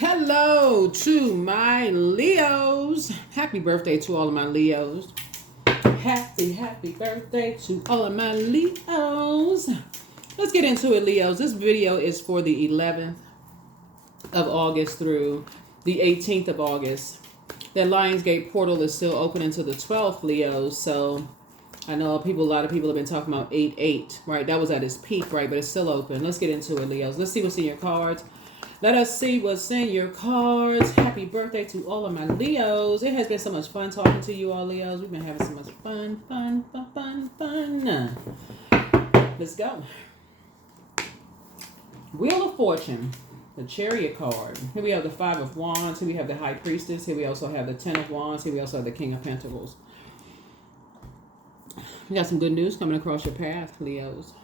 Hello to my Leos. Happy birthday to all of my Leos. Happy birthday to all of my Leos. Let's get into it, Leos. This video is for the 11th of August through the 18th of August. That Lionsgate portal is still open until the 12th, Leos. So I know a lot of people have been talking about 8-8, right? That was at its peak, right? But it's still open. Let's get into it, Leos. Let's see what's in your cards. Let us see what's in your cards. Happy birthday to all of my Leos. It has been so much fun talking to you all, Leos. We've been having so much fun. Let's go. Wheel of Fortune. The Chariot card. Here we have the Five of Wands. Here we have the High Priestess. Here we also have the Ten of Wands. Here we also have the King of Pentacles. You got some good news coming across your path, Leos.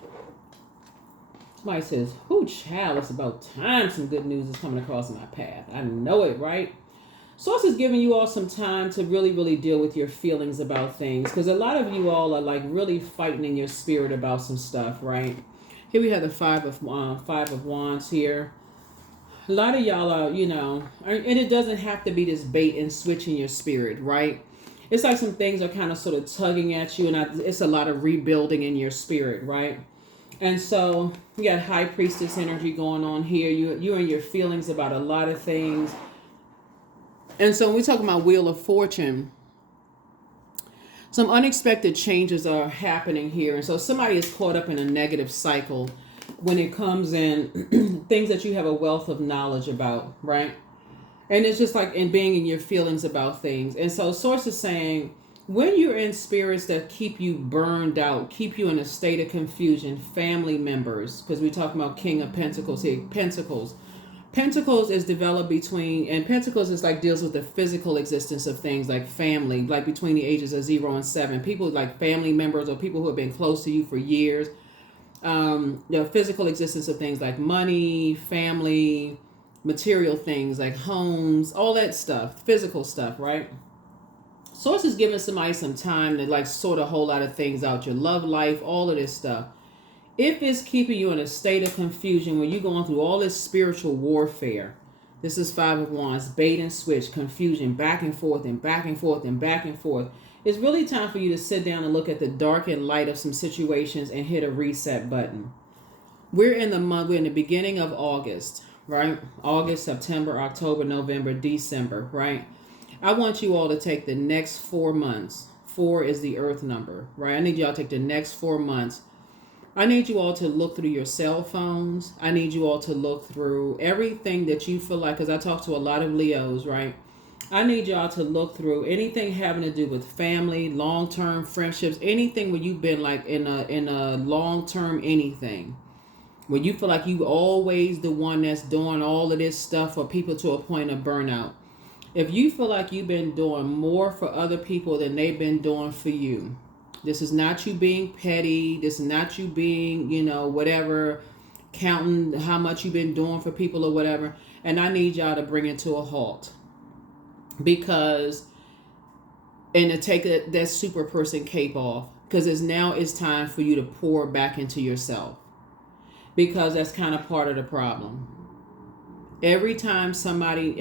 Somebody says, "Ooh, child, it's about time some good news is coming across my path." I know it, right? Source is giving you all some time to really deal with your feelings about things. Because a lot of you all are like really fighting in your spirit about some stuff, right? Here we have the Five of Wands here. A lot of y'all are, and it doesn't have to be this bait and switch in your spirit, right? It's like some things are kind of sort of tugging at you, and it's a lot of rebuilding in your spirit, right? And so you got High Priestess energy going on here. You and your feelings about a lot of things. And so when we talk about Wheel of Fortune, some unexpected changes are happening here. And so somebody is caught up in a negative cycle when it comes in things that you have a wealth of knowledge about, right? And it's just like in being in your feelings about things. And so Source is saying, when you're in spirits that keep you burned out, keep you in a state of confusion, family members, because we're talking about King of Pentacles here, Pentacles. Pentacles is developed between, and Pentacles is like deals with the physical existence of things like family, like between the ages of 0 and 7. People like family members or people who have been close to you for years. The physical existence of things like money, family, material things like homes, all that stuff, physical stuff, right? Source is giving somebody some time to like sort a whole lot of things out. Your love life, all of this stuff. If it's keeping you in a state of confusion when you're going through all this spiritual warfare, this is Five of Wands, bait and switch, confusion, back and forth and back and forth and back and forth. It's really time for you to sit down and look at the dark and light of some situations and hit a reset button. We're in the beginning of August, right? August, September, October, November, December, right? I want you all to take the next 4 months. 4 is the earth number, right? I need y'all to take the next 4 months. I need you all to look through your cell phones. I need you all to look through everything that you feel like, because I talk to a lot of Leos, right? I need y'all to look through anything having to do with family, long-term friendships, anything where you've been like in a long-term anything. Where you feel like you always the one that's doing all of this stuff for people to a point of burnout. If you feel like you've been doing more for other people than they've been doing for you, this is not you being petty. This is not you being, whatever, counting how much you've been doing for people or whatever. And I need y'all to bring it to a halt. And to take that super person cape off. Because it's time for you to pour back into yourself. Because that's kind of part of the problem. Every time somebody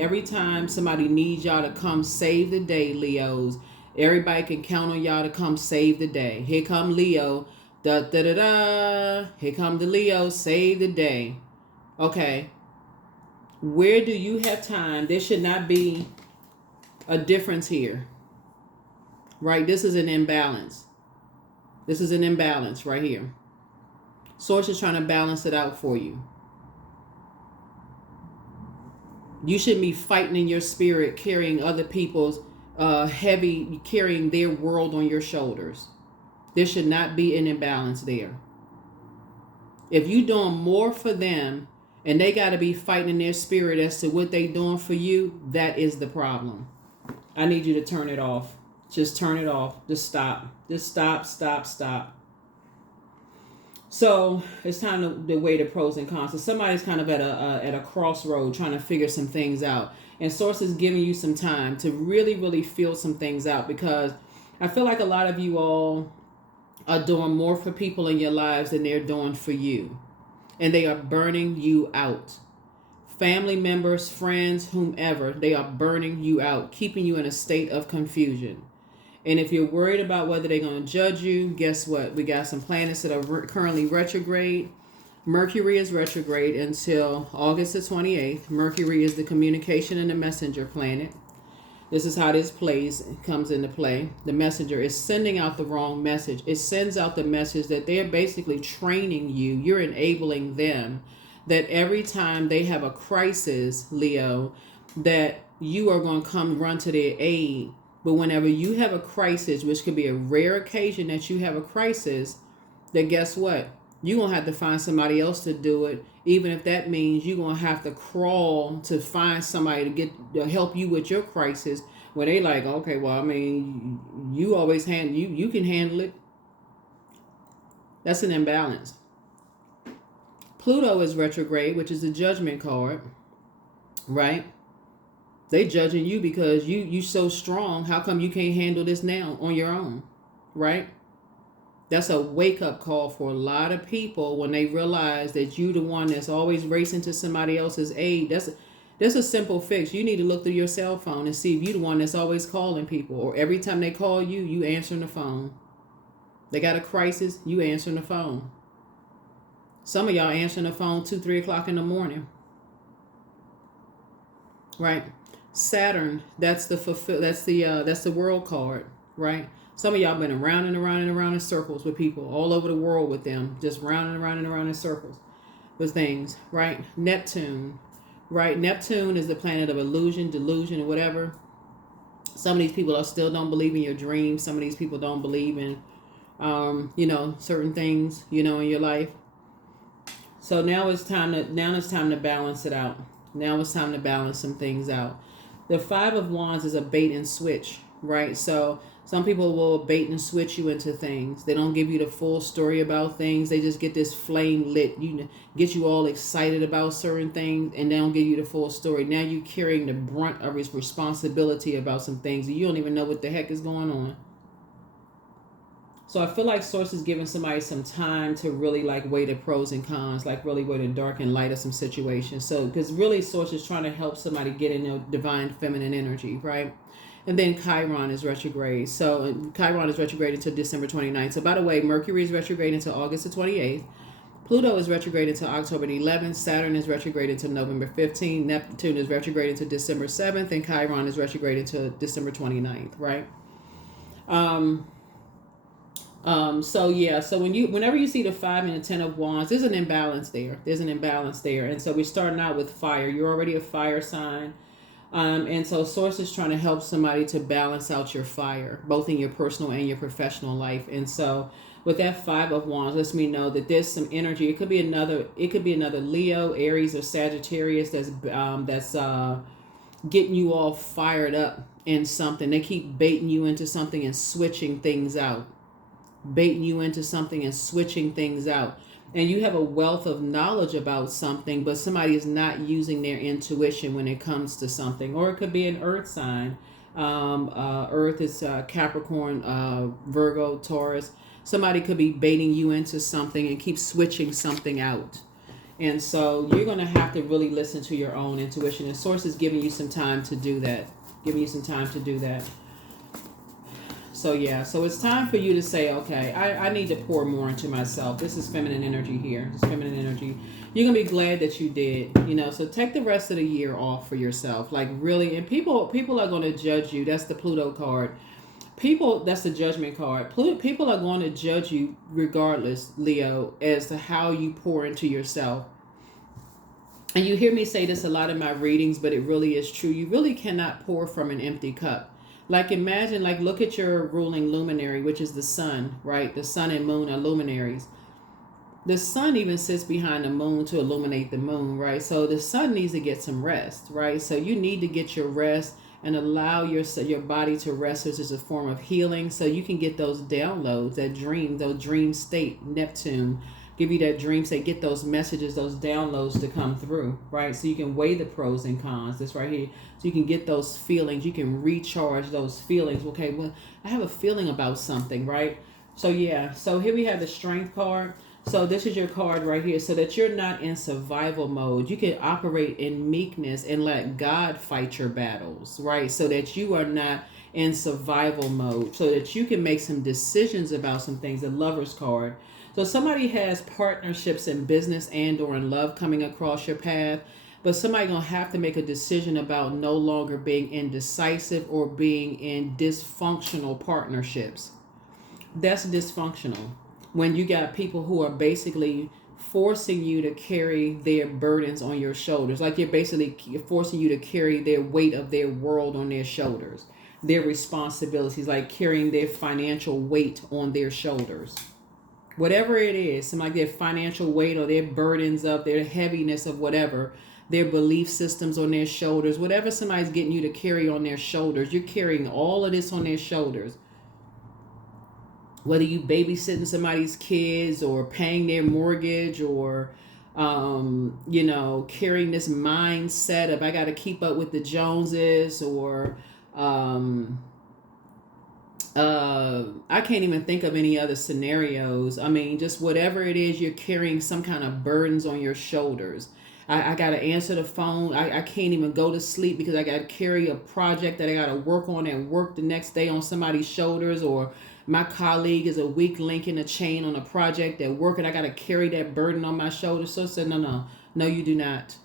needs y'all to come save the day, Leos, everybody can count on y'all to come save the day. Here come Leo. Da da da da. Here come the Leo. Save the day. Okay. Where do you have time? There should not be a difference here. Right? This is an imbalance. This is an imbalance right here. Source is trying to balance it out for you. You shouldn't be fighting in your spirit, carrying other people's carrying their world on your shoulders. There should not be an imbalance there. If you're doing more for them and they got to be fighting in their spirit as to what they doing for you, that is the problem. I need you to turn it off. Just turn it off. Just stop. Just stop. So it's time to weigh the pros and cons. So somebody's kind of at a crossroad trying to figure some things out. And Source is giving you some time to really feel some things out, because I feel like a lot of you all are doing more for people in your lives than they're doing for you. And they are burning you out. Family members, friends, whomever, they are burning you out, keeping you in a state of confusion. And if you're worried about whether they're going to judge you, guess what? We got some planets that are currently retrograde. Mercury is retrograde until August the 28th. Mercury is the communication and the messenger planet. This is how this comes into play. The messenger is sending out the wrong message. It sends out the message that they're basically training you. You're enabling them. That every time they have a crisis, Leo, that you are going to come run to their aid. But whenever you have a crisis, which could be a rare occasion that you have a crisis, then guess what? You're going to have to find somebody else to do it, even if that means you're going to have to crawl to find somebody to help you with your crisis. When they like, okay, well, I mean, you always you can handle it. That's an imbalance. Pluto is retrograde, which is the judgment card, right? They judging you because you so strong. How come you can't handle this now on your own, right? That's a wake-up call for a lot of people when they realize that you the one that's always racing to somebody else's aid. That's a simple fix. You need to look through your cell phone and see if you the one that's always calling people, or every time they call you, you answering the phone. They got a crisis, you answering the phone. Some of y'all answering the phone 2, 3 o'clock in the morning, right? Saturn, that's the world card, right? Some of y'all been around and around and around in circles with people all over the world with them, just round and around and around in circles with things, right? Neptune, right? Neptune is the planet of illusion, delusion, or whatever. Some of these people still don't believe in your dreams. Some of these people don't believe in, certain things, in your life. So now it's time to balance it out. Now it's time to balance some things out. The Five of Wands is a bait and switch, right? So some people will bait and switch you into things. They don't give you the full story about things. They just get this flame lit. Get you all excited about certain things, and they don't give you the full story. Now you're carrying the brunt of its responsibility about some things, and you don't even know what the heck is going on. So I feel like Source is giving somebody some time to really weigh the pros and cons, really weigh the dark and light of some situations. So because really Source is trying to help somebody get in their divine feminine energy, right? And then Chiron is retrograde. So Chiron is retrograde until December 29th. So by the way, Mercury is retrograde until August the 28th. Pluto is retrograde until October the 11th. Saturn is retrograde until November 15th. Neptune is retrograde until December 7th. And Chiron is retrograde until December 29th, right? So whenever you see the 5 and the 10 of Wands, there's an imbalance there. And so we're starting out with fire. You're already a fire sign. And so Source is trying to help somebody to balance out your fire, both in your personal and your professional life. And so with that 5 of Wands, lets me know that there's some energy. It could be another Leo, Aries, or Sagittarius that's getting you all fired up in something. They keep baiting you into something and switching things out. And you have a wealth of knowledge about something, but somebody is not using their intuition when it comes to something. Or it could be an earth sign. Earth is Capricorn, Virgo, Taurus. Somebody could be baiting you into something and keep switching something out. And so you're going to have to really listen to your own intuition. And Source is giving you some time to do that. So it's time for you to say, okay, I need to pour more into myself. This is feminine energy here. You're going to be glad that you did, so take the rest of the year off for yourself. Really, and people are going to judge you. That's the Pluto card. That's the judgment card. People are going to judge you regardless, Leo, as to how you pour into yourself. And you hear me say this a lot in my readings, but it really is true. You really cannot pour from an empty cup. Imagine, look at your ruling luminary, which is the sun, right? The sun and moon are luminaries. The sun even sits behind the moon to illuminate the moon, right? So the sun needs to get some rest, right? So you need to get your rest and allow your body to rest, which is a form of healing. So you can get those downloads, those dream state, Neptune, give you that dream state, get those messages, those downloads to come through, right? So you can weigh the pros and cons. This right here. So you can get those feelings. You can recharge those feelings. Okay, well, I have a feeling about something, right? So yeah. So here we have the Strength card. So this is your card right here, so that you're not in survival mode. You can operate in meekness and let God fight your battles, right? So that you are not in survival mode, so that you can make some decisions about some things. The Lover's card. So somebody has partnerships in business and or in love coming across your path, but somebody gonna have to make a decision about no longer being indecisive or being in dysfunctional partnerships. That's dysfunctional. When you got people who are basically forcing you to carry their burdens on your shoulders, like you're basically forcing you to carry their weight of their world on their shoulders, their responsibilities, like carrying their financial weight on their shoulders. Whatever it is, some like their financial weight or their burdens of their heaviness of whatever, their belief systems on their shoulders, whatever somebody's getting you to carry on their shoulders, you're carrying all of this on their shoulders. Whether you babysitting somebody's kids or paying their mortgage or carrying this mindset of I got to keep up with the Joneses or I can't even think of any other scenarios. I mean, just whatever it is, you're carrying some kind of burdens on your shoulders. I got to answer the phone. I can't even go to sleep because I got to carry a project that I got to work on and work the next day on somebody's shoulders, or my colleague is a weak link in the chain on a project at work and I got to carry that burden on my shoulders. So I said, no, you do not.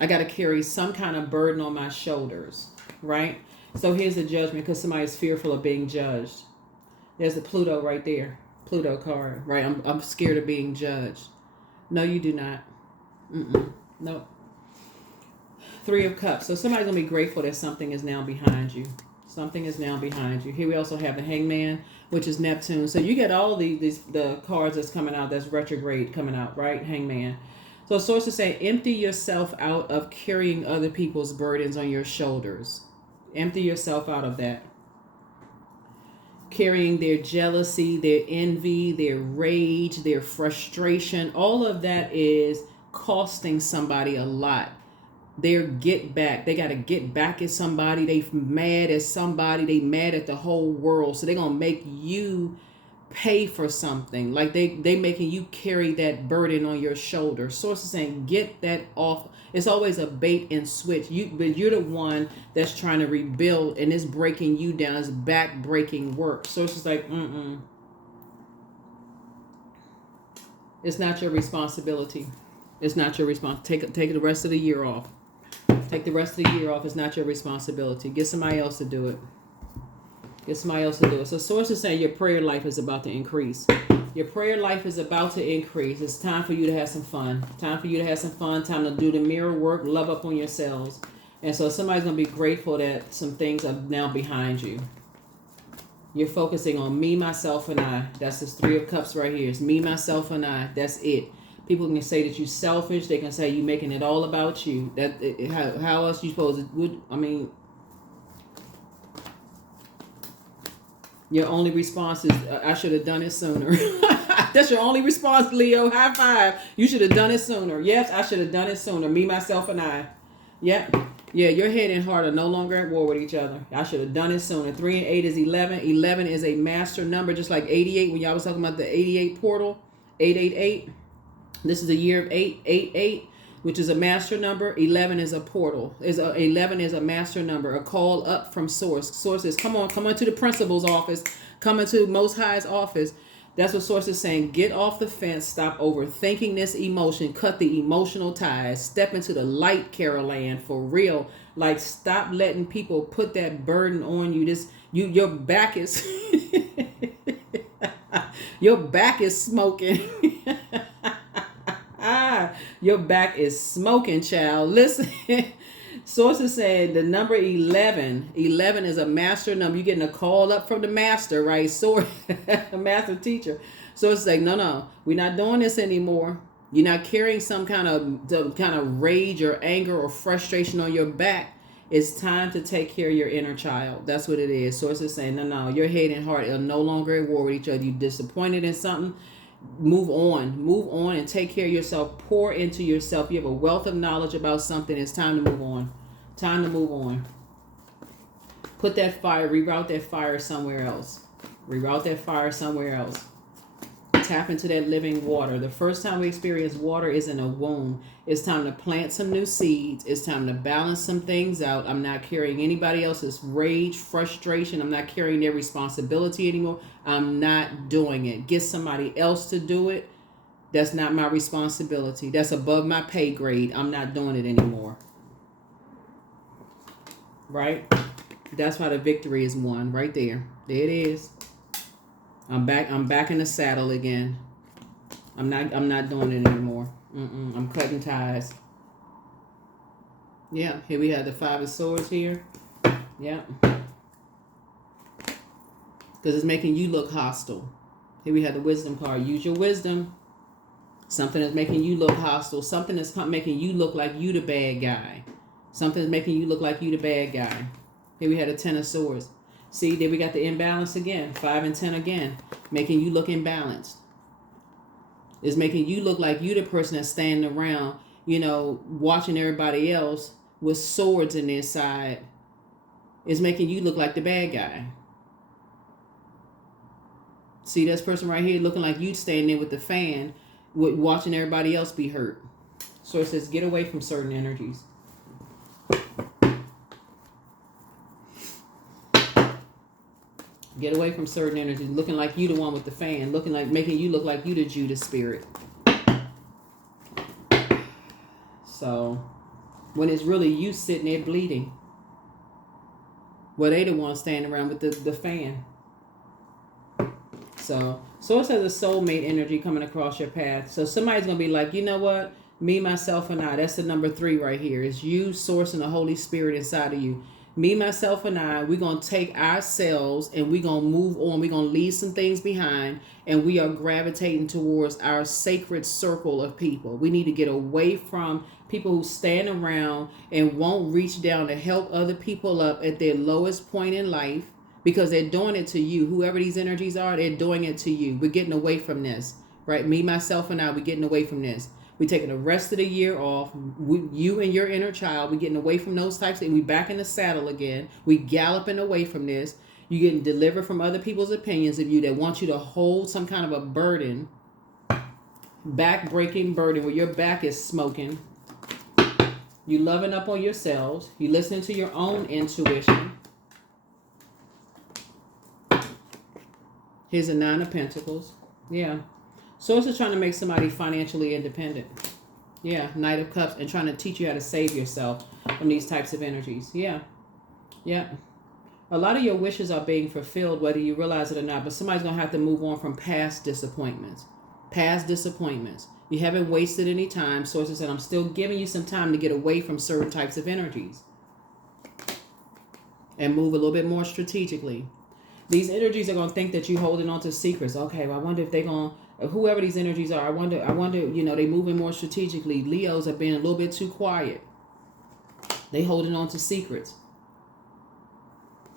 I got to carry some kind of burden on my shoulders, right? So here's the judgment because somebody's fearful of being judged. There's the Pluto right there. Pluto card, right? I'm scared of being judged. No, you do not. Nope. Three of Cups. So somebody's going to be grateful that something is now behind you. Something is now behind you. Here we also have the Hangman, which is Neptune. So you get all the cards that's coming out, that's retrograde coming out, right? Hangman. So sources say empty yourself out of carrying other people's burdens on your shoulders. Empty yourself out of that. Carrying their jealousy, their envy, their rage, their frustration. All of that is costing somebody a lot. Their get back. They got to get back at somebody. They mad at somebody. They mad at the whole world. So they're going to make you pay for something. Like they making you carry that burden on your shoulder. Sources saying get that off. It's always a bait and switch. But you're the one that's trying to rebuild and it's breaking you down. It's back breaking work. Sources like, it's not your responsibility. It's not your response. Take the rest of the year off. Take the rest of the year off. It's not your responsibility. Get somebody else to do it. Get somebody else to do it. So sources saying your prayer life is about to increase. Your prayer life is about to increase. It's time for you to have some fun. Time for you to have some fun. Time to do the mirror work. Love up on yourselves. And so somebody's going to be grateful that some things are now behind you. You're focusing on me, myself, and I. That's this Three of Cups right here. It's me, myself, and I. That's it. People can say that you're selfish. They can say you're making it all about you. How else you supposed to would? I mean, your only response is I should have done it sooner. That's your only response, Leo. High five. You should have done it sooner. Yes, I should have done it sooner. Me, myself, and I. Yep. Yeah, your head and heart are no longer at war with each other. I should have done it sooner. 3 and 8 is 11. 11 is a master number, just like 88 when y'all was talking about the 88 portal. 888. This is the year of 888, which is a master number. 11 is a portal. 11 is a master number, a call up from source. Sources, come on to the principal's office. Come into Most High's office. That's what source is saying. Get off the fence. Stop overthinking this emotion. Cut the emotional ties. Step into the light, Carol Ann, for real. Like, stop letting people put that burden on you. Your back is your back is smoking. Your back is smoking, child. Listen. Sources said the number 11 is a master number. You're getting a call up from the master, right? So, a master teacher. So it's like, no, we're not doing this anymore. You're not carrying some kind of rage or anger or frustration on your back. It's time to take care of your inner child. That's what it is. Sources saying, no, your head and heart are no longer at war with each other. You're disappointed in something. Move on and take care of yourself. Pour into yourself. You have a wealth of knowledge about something. It's time to move on. Time to move on. Put that fire, reroute that fire somewhere else. Reroute that fire somewhere else. tap into that living water. The first time we experience water is in a womb. It's time to plant some new seeds. It's time to balance some things out. I'm not carrying anybody else's rage, frustration. I'm not carrying their responsibility anymore. I'm not doing it. Get somebody else to do it. That's not my responsibility. That's above my pay grade. I'm not doing it anymore. Right? That's why the victory is won right there. There it is. I'm back in the saddle again. I'm not doing it anymore. I'm cutting ties. Yeah, here we have the Five of Swords here. Yeah. Because it's making you look hostile. Here we have the Wisdom card. Use your wisdom. Something is making you look hostile. Something is making you look like you the bad guy. Something is making you look like you the bad guy. Here we have the Ten of Swords. See, there we got the imbalance again. 5 and 10 again. Making you look imbalanced. It's making you look like you the person that's standing around, watching everybody else with swords in their side. It's making you look like the bad guy. See, this person right here looking like you standing there with the fan, watching everybody else be hurt. So it says, get away from certain energies. Get away from certain energies, looking like you the one with the fan, making you look like you the Judas spirit. So, when it's really you sitting there bleeding, well, they the one standing around with the fan. So it has a soulmate energy coming across your path. So somebody's going to be like, you know what? Me, myself, and I. That's the number 3 right here. It's you, Source, and the Holy Spirit inside of you. Me, myself, and I, we're going to take ourselves and we're going to move on. We're going to leave some things behind, and we are gravitating towards our sacred circle of people. We need to get away from people who stand around and won't reach down to help other people up at their lowest point in life, because they're doing it to you. Whoever these energies are, they're doing it to you. We're getting away from this, right? Me, myself, and I, we're getting away from this. We're taking the rest of the year off. You and your inner child, we're getting away from those types. And we back in the saddle again. We galloping away from this. You're getting delivered from other people's opinions of you that want you to hold some kind of a burden, back-breaking burden where your back is smoking. You loving up on yourselves. You listening to your own intuition. Here's a 9 of Pentacles. Yeah. Source is trying to make somebody financially independent. Yeah. Knight of Cups, and trying to teach you how to save yourself from these types of energies. Yeah. Yeah. A lot of your wishes are being fulfilled, whether you realize it or not, but somebody's going to have to move on from past disappointments. Past disappointments. You haven't wasted any time. Source said, I'm still giving you some time to get away from certain types of energies and move a little bit more strategically. These energies are going to think that you're holding on to secrets. Okay, well, I wonder if they're going to, whoever these energies are, I wonder, they moving more strategically. Leos are being a little bit too quiet. They holding on to secrets.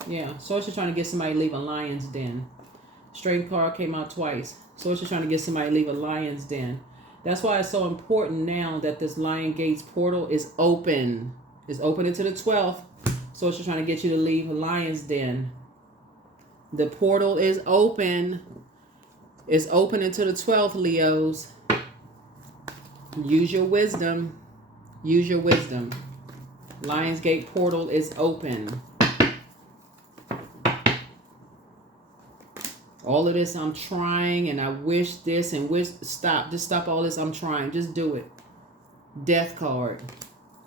Yeah, Source is trying to get somebody to leave a lion's den. Straight card came out twice. Source is trying to get somebody to leave a lion's den. That's why it's so important now that this Lion Gates portal is open. It's open into the 12th. Source is trying to get you to leave a lion's den. The portal is open. It's open into the 12th, Leos. Use your wisdom. Use your wisdom. Lionsgate portal is open. All of this, I'm trying, and I wish this, and wish, stop. Just stop all this, I'm trying. Just do it. Death card.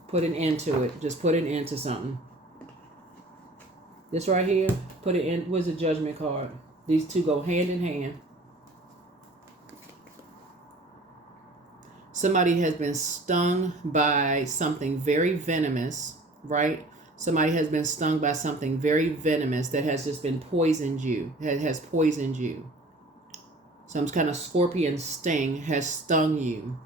Put an end to it. Just put an end to something. This right here, put it in. Where's the Judgment card? These two go hand in hand. Somebody has been stung by something very venomous, right? Somebody has been stung by something very venomous that has just been poisoned you. Has poisoned you. Some kind of scorpion sting has stung you,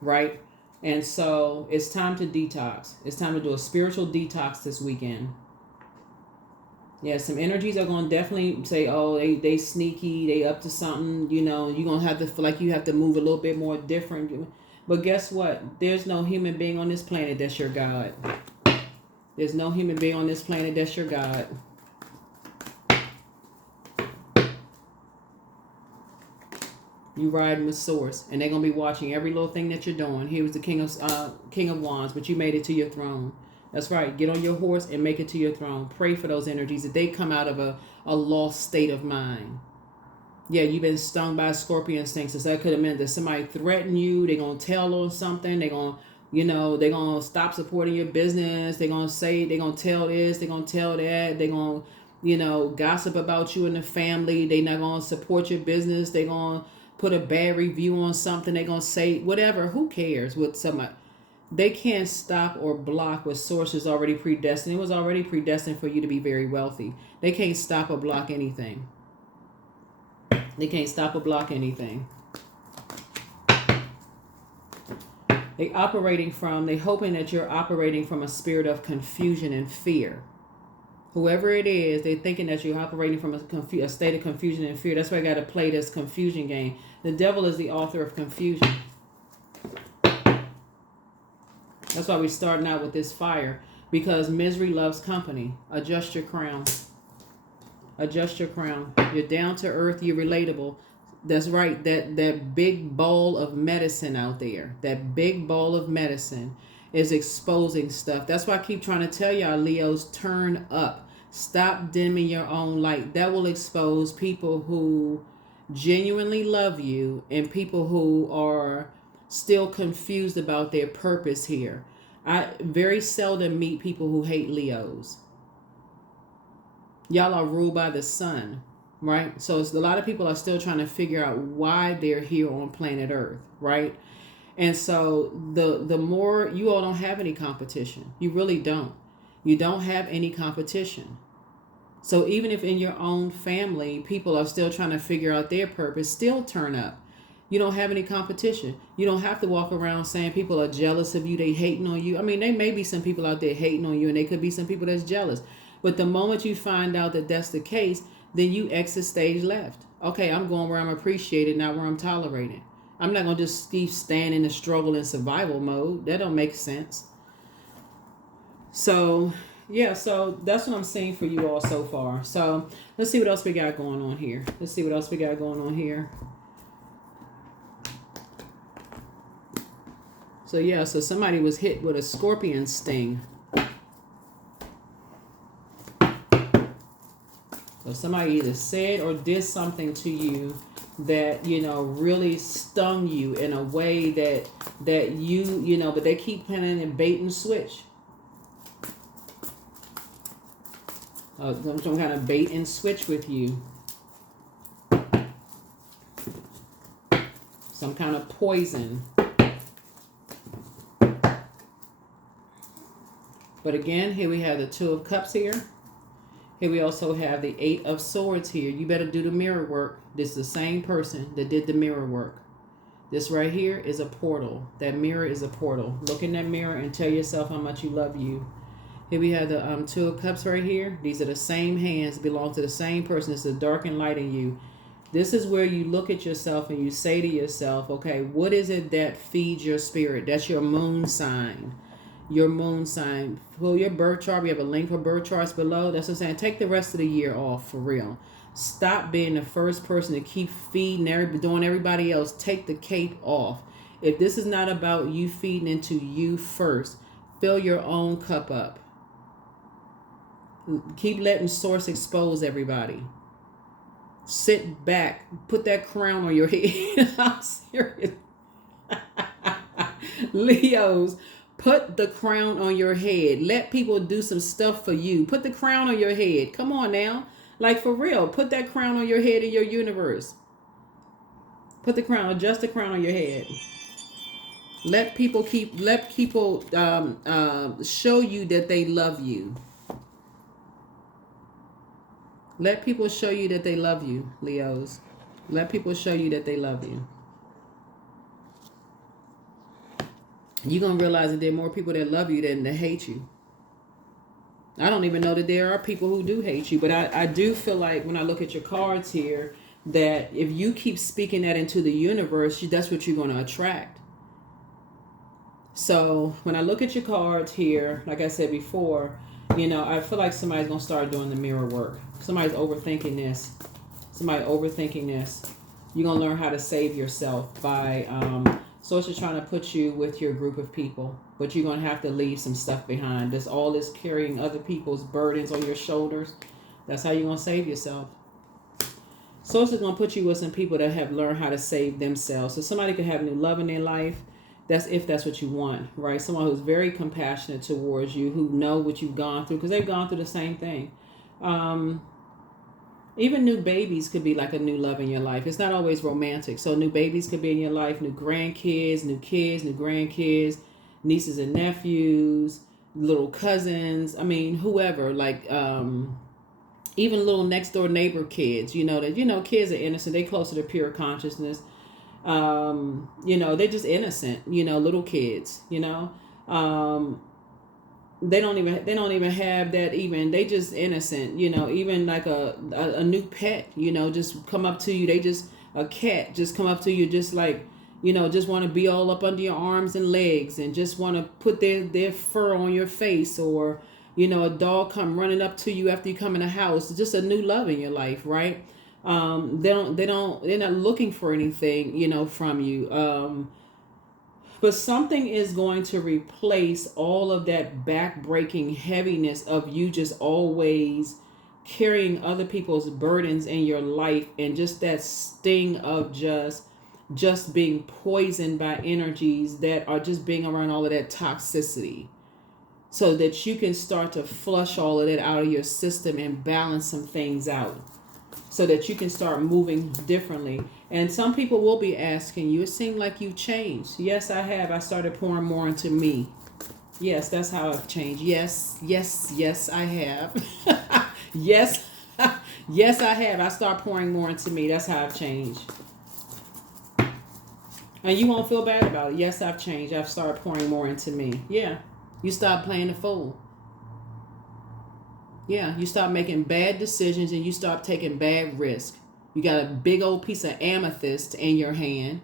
right? And so it's time to detox. It's time to do a spiritual detox this weekend. Yeah, some energies are going to definitely say, oh, they sneaky, they up to something, you're going to have to feel like you have to move a little bit more different. But guess what? There's no human being on this planet that's your God. There's no human being on this planet that's your God. You riding with Source, and they're gonna be watching every little thing that you're doing. He was the King of Wands, but you made it to your throne. That's right. Get on your horse and make it to your throne. Pray for those energies that they come out of a lost state of mind. Yeah, you've been stung by a scorpion sting. So that could have meant that somebody threatened you. They're gonna tell on something. They're gonna, they're gonna stop supporting your business. They're gonna tell this. They're gonna tell that. They're gonna, gossip about you and the family. They're not gonna support your business. They're gonna put a bad review on something. They're going to say whatever. Who cares what somebody... They can't stop or block what Source is already predestined. It was already predestined for you to be very wealthy. They can't stop or block anything. They can't stop or block anything. They hoping that you're operating from a spirit of confusion and fear. Whoever it is, they're thinking that you're operating from a state of confusion and fear. That's why I got to play this confusion game. The devil is the author of confusion. That's why we're starting out with this fire. Because misery loves company. Adjust your crown. Adjust your crown. You're down to earth. You're relatable. That's right. That big bowl of medicine out there. That big bowl of medicine is exposing stuff. That's why I keep trying to tell y'all, Leos, turn up. Stop dimming your own light. That will expose people who genuinely love you and people who are still confused about their purpose here. I very seldom meet people who hate Leos. Y'all are ruled by the sun, right? So a lot of people are still trying to figure out why they're here on planet Earth, right? And so the more, you all don't have any competition. You really don't. You don't have any competition. So even if in your own family, people are still trying to figure out their purpose, still turn up. You don't have any competition. You don't have to walk around saying people are jealous of you. They hating on you. I mean, there may be some people out there hating on you, and there could be some people that's jealous. But the moment you find out that that's the case, then you exit stage left. Okay, I'm going where I'm appreciated, not where I'm tolerated. I'm not going to just keep staying in the struggle and survival mode. That don't make sense. So, yeah, so that's what I'm seeing for you all so far. So, let's see what else we got going on here. So, yeah, so somebody was hit with a scorpion sting. So, somebody either said or did something to you that, really stung you in a way that you, but they keep playing a bait and switch. Some kind of bait and switch with you. Some kind of poison. But again, here we have the Two of Cups here. Here we also have the Eight of Swords here. You better do the mirror work. This is the same person that did the mirror work. This right here is a portal. That mirror is a portal. Look in that mirror and tell yourself how much you love you. Here we have the Two of Cups right here. These are the same hands, belong to the same person. It's the dark and light in you. This is where you look at yourself and you say to yourself, okay, what is it that feeds your spirit? That's your moon sign. Your moon sign. Pull your birth chart. We have a link for birth charts below. That's what I'm saying. Take the rest of the year off for real. Stop being the first person to keep feeding doing everybody else. Take the cape off. If this is not about you feeding into you first, fill your own cup up. Keep letting Source expose everybody. Sit back. Put that crown on your head. I'm serious. Leos, put the crown on your head. Let people do some stuff for you. Put the crown on your head. Come on now. Like for real. Put that crown on your head in your universe. Put the crown. Adjust the crown on your head. Let people show you that they love you. Let people show you that they love you, Leos. Let people show you that they love you. You're going to realize that there are more people that love you than that hate you. I don't even know that there are people who do hate you, but I do feel like when I look at your cards here, that if you keep speaking that into the universe, that's what you're going to attract. So when I look at your cards here, like I said before, I feel like somebody's going to start doing the mirror work. Somebody's overthinking this. You're going to learn how to save yourself by, Source is trying to put you with your group of people, but you're going to have to leave some stuff behind. There's all this carrying other people's burdens on your shoulders. That's how you're going to save yourself. Source is going to put you with some people that have learned how to save themselves. So somebody could have new love in their life. That's if that's what you want, right? Someone who's very compassionate towards you, who know what you've gone through, because they've gone through the same thing. Even new babies could be like a new love in your life. It's not always romantic. So new babies could be in your life, new grandkids, new kids, new grandkids, nieces and nephews, little cousins. I mean, whoever, like, even little next door neighbor kids, kids are innocent. They closer to pure consciousness. They're just innocent, little kids, they don't even have that, even they just innocent, even like a new pet, just come up to you. They just, a cat just come up to you, just like, just want to be all up under your arms and legs and just want to put their fur on your face, or a dog come running up to you after you come in the house. It's just a new love in your life, right? They're not looking for anything, from you. But something is going to replace all of that back-breaking heaviness of you just always carrying other people's burdens in your life, and just that sting of just being poisoned by energies that are just being around all of that toxicity, so that you can start to flush all of that out of your system and balance some things out, so that you can start moving differently. And some people will be asking you, it seemed like you've changed. Yes, I have. I started pouring more into me. Yes, that's how I've changed. Yes, I have. Yes, yes, I have. I start pouring more into me. That's how I've changed. And you won't feel bad about it. Yes, I've changed. I've started pouring more into me. Yeah, you stop playing the fool. Yeah, you stop making bad decisions and you stop taking bad risks. You got a big old piece of amethyst in your hand,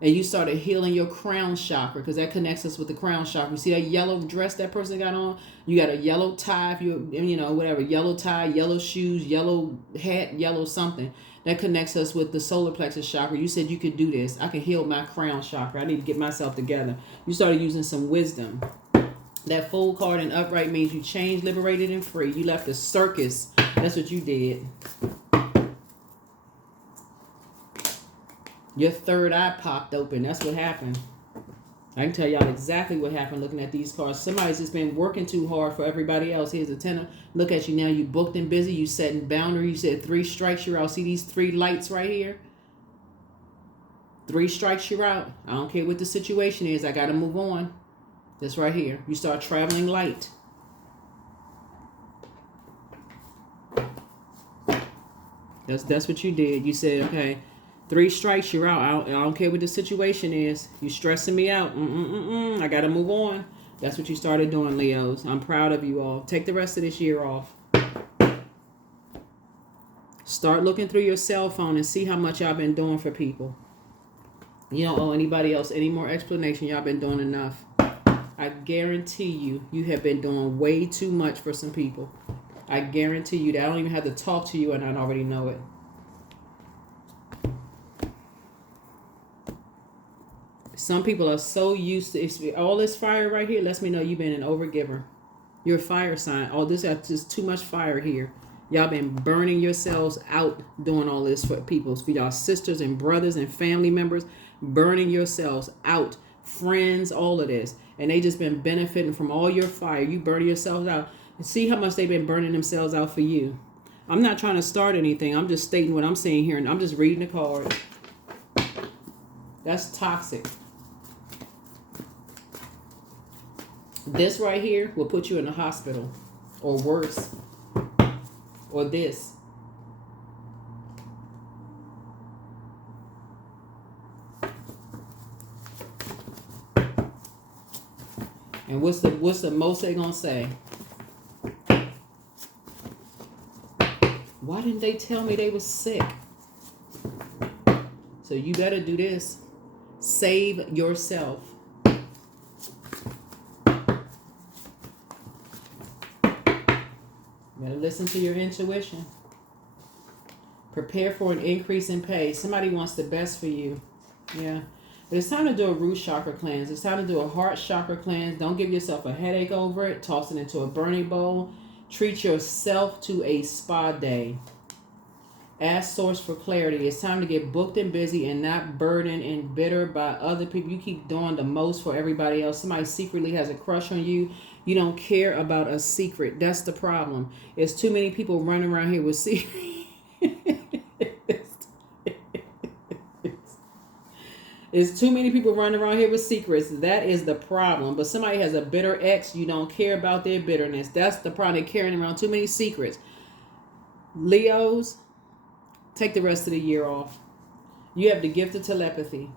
and you started healing your crown chakra, because that connects us with the crown chakra. You see that yellow dress that person got on? You got a yellow tie, if whatever, yellow tie, yellow shoes, yellow hat, yellow something. That connects us with the solar plexus chakra. You said you could do this. I can heal my crown chakra. I need to get myself together. You started using some wisdom. That Fool card in upright means you changed, liberated, and free. You left the circus. That's what you did. Your third eye popped open. That's what happened. I can tell y'all exactly what happened looking at these cards. Somebody's just been working too hard for everybody else. Here's a 10. Look at you now. You booked and busy. You setting boundaries. You said 3 strikes, you're out. See these 3 lights right here? 3 strikes, you're out. I don't care what the situation is. I got to move on. That's right here. You start traveling light. That's what you did. You said, okay, 3 strikes, you're out. I don't care what the situation is. You're stressing me out. I got to move on. That's what you started doing, Leos. I'm proud of you all. Take the rest of this year off. Start looking through your cell phone and see how much y'all been doing for people. You don't owe anybody else any more explanation. Y'all been doing enough. I guarantee you have been doing way too much for some people. I guarantee you that I don't even have to talk to you and I already know it. Some people are so used to all this fire right here. Lets me know you've been an overgiver. You're a fire sign. Oh, this is just too much fire here. Y'all been burning yourselves out doing all this for people, for y'all sisters and brothers and family members, burning yourselves out, friends, all of this. And they just been benefiting from all your fire. You burn yourselves out. And see how much they've been burning themselves out for you. I'm not trying to start anything. I'm just stating what I'm saying here, and I'm just reading the card. That's toxic. This right here will put you in the hospital, or worse, or this. And what's the most they gonna say? Why didn't they tell me they was sick? So you better do this. Save yourself. Better listen to your intuition. Prepare for an increase in pay. Somebody wants the best for you. Yeah. But it's time to do a root chakra cleanse. It's time to do a heart chakra cleanse. Don't give yourself a headache over it. Toss it into a burning bowl. Treat yourself to a spa day. Ask Source for clarity. It's time to get booked and busy and not burdened and bitter by other people. You keep doing the most for everybody else. Somebody secretly has a crush on you. You don't care about a secret. That's the problem. It's too many people running around here with secrets. It's too many people running around here with secrets. That is the problem. But somebody has a bitter ex. You don't care about their bitterness. That's the problem. They're carrying around too many secrets. Leos, take the rest of the year off. You have the gift of telepathy.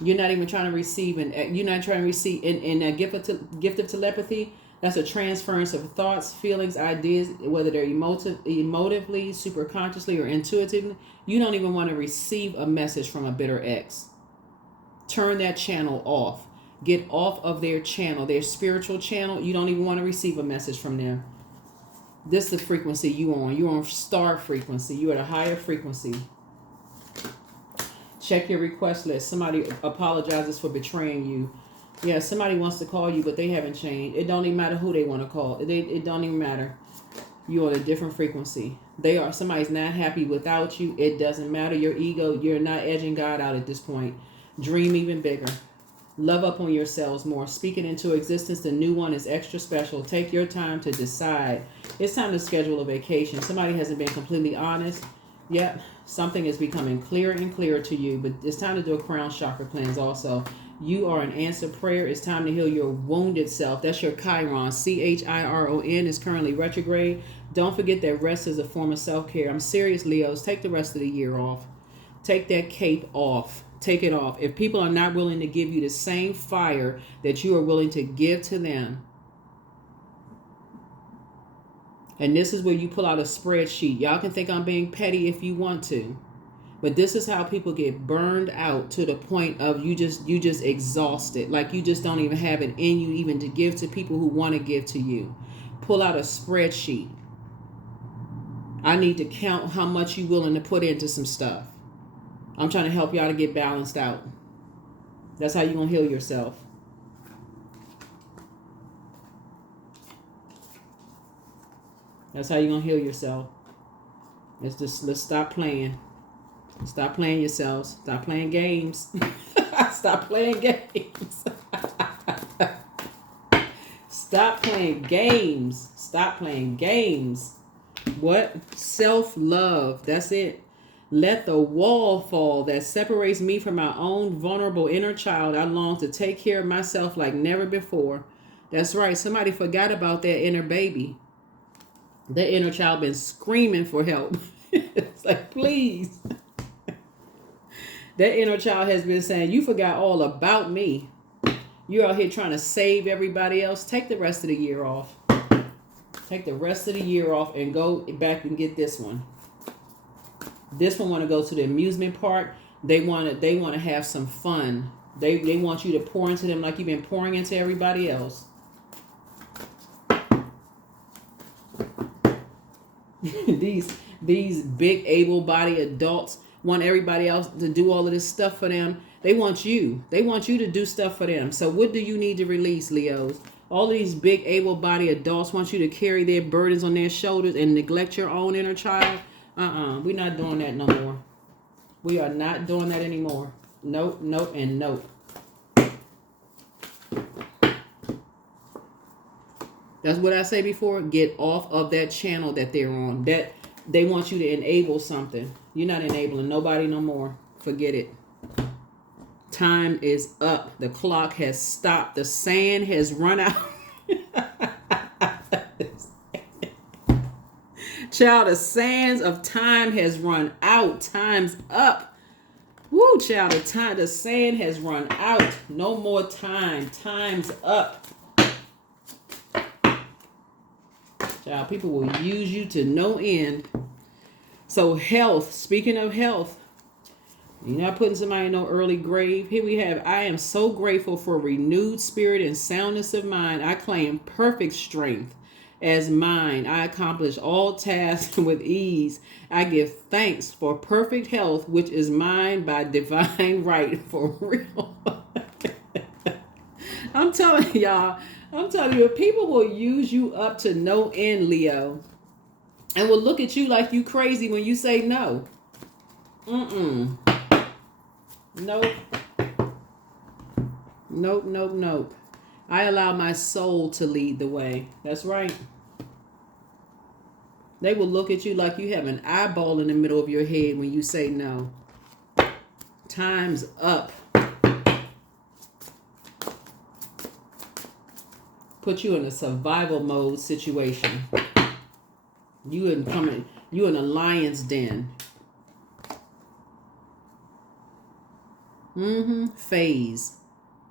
You're not even trying to receive, and you're not trying to receive in a gift of telepathy. That's a transference of thoughts, feelings, ideas, whether they're emotively, superconsciously, or intuitively. You don't even want to receive a message from a bitter ex. Turn that channel off. Get off of their channel, their spiritual channel. You don't even want to receive a message from them. This is the frequency you on. You're on star frequency. You're at a higher frequency. Check your request list. Somebody apologizes for betraying you. Yeah, somebody wants to call you, but they haven't changed. It don't even matter who they want to call. It don't even matter. You're on a different frequency. Somebody's not happy without you. It doesn't matter. Your ego, you're not edging God out at this point. Dream even bigger. Love up on yourselves more. Speaking into existence, the new one is extra special. Take your time to decide. It's time to schedule a vacation. Somebody hasn't been completely honest. Yep, something is becoming clearer and clearer to you, but it's time to do a crown chakra cleanse also. You are an answered prayer. It's time to heal your wounded self. That's your Chiron. Chiron is currently retrograde. Don't forget that rest is a form of self-care. I'm serious, Leos. Take the rest of the year off. Take that cape off. Take it off. If people are not willing to give you the same fire that you are willing to give to them, and this is where you pull out a spreadsheet. Y'all can think I'm being petty if you want to. But this is how people get burned out to the point of you just exhausted. Like you just don't even have it in you even to give to people who want to give to you. Pull out a spreadsheet. I need to count how much you're willing to put into some stuff. I'm trying to help y'all to get balanced out. That's how you're going to heal yourself. That's how you're going to heal yourself. Let's stop playing. Stop playing yourselves. Stop playing games. Stop playing games. Stop playing games. Stop playing games. What? Self-love. That's it. Let the wall fall that separates me from my own vulnerable inner child. I long to take care of myself like never before. That's right. Somebody forgot about that inner baby. That inner child been screaming for help. It's like, please. That inner child has been saying, you forgot all about me. You're out here trying to save everybody else. Take the rest of the year off. Take the rest of the year off and go back and get this one. This one want to go to the amusement park. They want to have some fun. They want you to pour into them like you've been pouring into everybody else. These big able-bodied adults want everybody else to do all of this stuff for them. They want you. They want you to do stuff for them. So what do you need to release, Leos? All these big able-bodied adults want you to carry their burdens on their shoulders and neglect your own inner child. We're not doing that no more. We are not doing that anymore. Nope, nope, and nope. That's what I say before. Get off of that channel that they're on. That they want you to enable something. You're not enabling nobody no more. Forget it. Time is up. The clock has stopped. The sand has run out. Child, the sands of time has run out. Time's up. Woo, child, the sand has run out. No more time. Time's up. Child, people will use you to no end. So health, speaking of health, you're not putting somebody in no early grave. Here we have, I am so grateful for renewed spirit and soundness of mind. I claim perfect strength as mine. I accomplish all tasks with ease. I give thanks for perfect health, which is mine by divine right. For real. I'm telling y'all, I'm telling you, people will use you up to no end, Leo, and will look at you like you crazy when you say no. Mm-mm. Nope. Nope, nope, nope. I allow my soul to lead the way. That's right. They will look at you like you have an eyeball in the middle of your head when you say no. Time's up. Put you in a survival mode situation. You in a lion's den. Phase.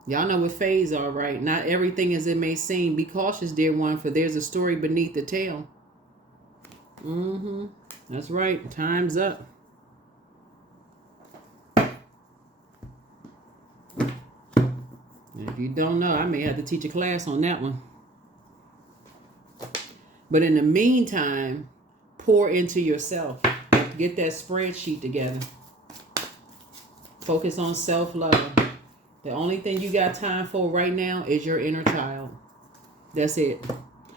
Y'all know what phase are, right? Not everything as it may seem. Be cautious, dear one, for there's a story beneath the tale. That's right. Time's up. If you don't know, I may have to teach a class on that one. But in the meantime, pour into yourself. Get that spreadsheet together. Focus on self-love. The only thing you got time for right now is your inner child. That's it.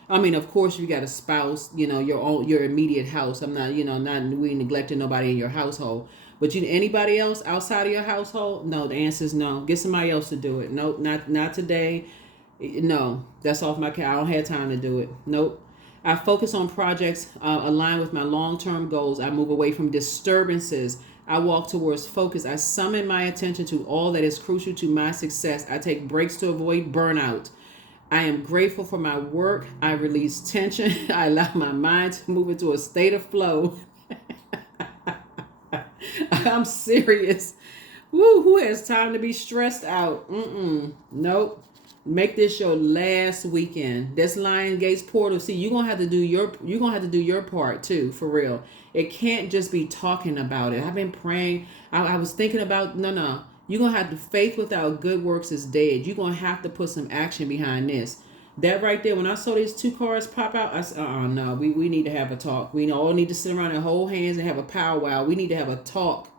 I mean, of course, you got a spouse, your immediate house. I'm not, we neglecting nobody in your household. But anybody else outside of your household? No, the answer is no. Get somebody else to do it. Nope, not today. No, that's off my I don't have time to do it. Nope. I focus on projects aligned with my long-term goals. I move away from disturbances. I walk towards focus. I summon my attention to all that is crucial to my success. I take breaks to avoid burnout. I am grateful for my work. I release tension. I allow my mind to move into a state of flow. I'm serious. Woo, who has time to be stressed out? Nope. Make this your last weekend. This Lion Gates portal. See, you're gonna have to do your part too, for real. It can't just be talking about it. I've been praying. I was thinking about no. You're gonna have to, faith without good works is dead. You're gonna have to put some action behind this. That right there, when I saw these two cards pop out, I said, no, we need to have a talk. We all need to sit around and hold hands and have a powwow. We need to have a talk.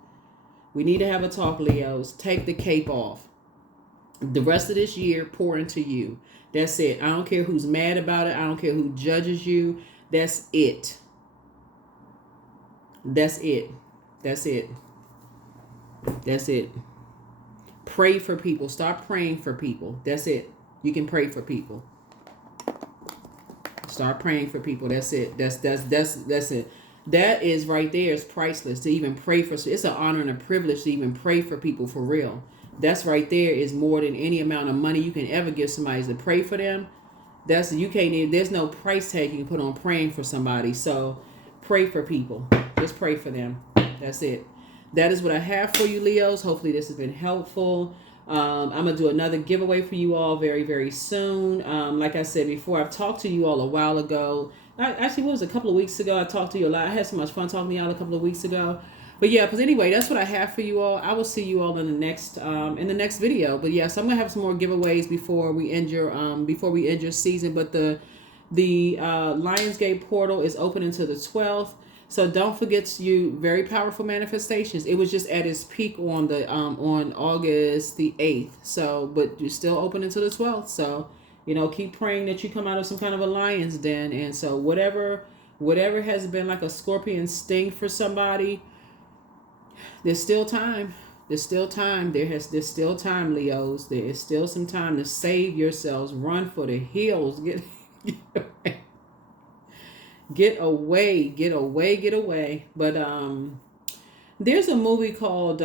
We need to have a talk, Leos. Take the cape off. The rest of this year, pour into you. That's it. I don't care who's mad about it. I don't care who judges you. That's it. That's it. That's it. That's it. Pray for people. Stop praying for people. That's it. You can pray for people. Start praying for people. That's it. That's it. That is right there is priceless. To even pray for, it's an honor and a privilege to even pray for people, for real. That's right there is more than any amount of money you can ever give somebody, is to pray for them. There's no price tag you can put on praying for somebody. So pray for people. Just pray for them. That's it. That is what I have for you, Leos. Hopefully this has been helpful. I'm going to do another giveaway for you all very, very soon. Like I said before, I've talked to you all a while ago. Actually, what was it, a couple of weeks ago? I talked to you a lot. I had so much fun talking to y'all a couple of weeks ago. But yeah, because anyway, that's what I have for you all. I will see you all in the next video. But yeah, so I'm gonna have some more giveaways before we end your season. But the Lionsgate portal is open until the 12th. So don't forget you very powerful manifestations. It was just at its peak on August the 8th. So, but you're still open until the 12th. So, keep praying that you come out of some kind of a lion's den. And so whatever has been like a scorpion sting for somebody, there's still time. There's still time. There's still time, Leos. There is still some time to save yourselves. Run for the hills. Get away. But there's a movie called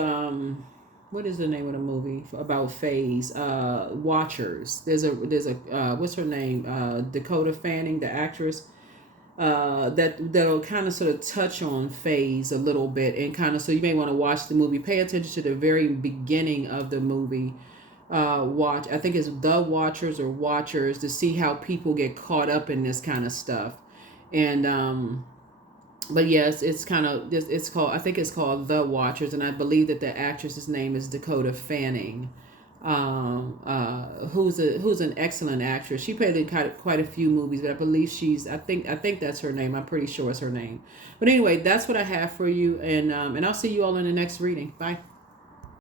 what is the name of the movie about phase? Watchers. There's a what's her name? Dakota Fanning, the actress. That'll kind of sort of touch on phase a little bit, and kind of, so you may want to watch the movie. Pay attention to the very beginning of the movie. I think it's The Watchers or Watchers, to see how people get caught up in this kind of stuff. And but yes, it's called, I think it's called The Watchers, and I believe that the actress's name is Dakota Fanning. who's an excellent actress. She played in quite a few movies, but I believe I think that's her name. I'm pretty sure it's her name. But anyway, that's what I have for you, and I'll see you all in the next reading. Bye.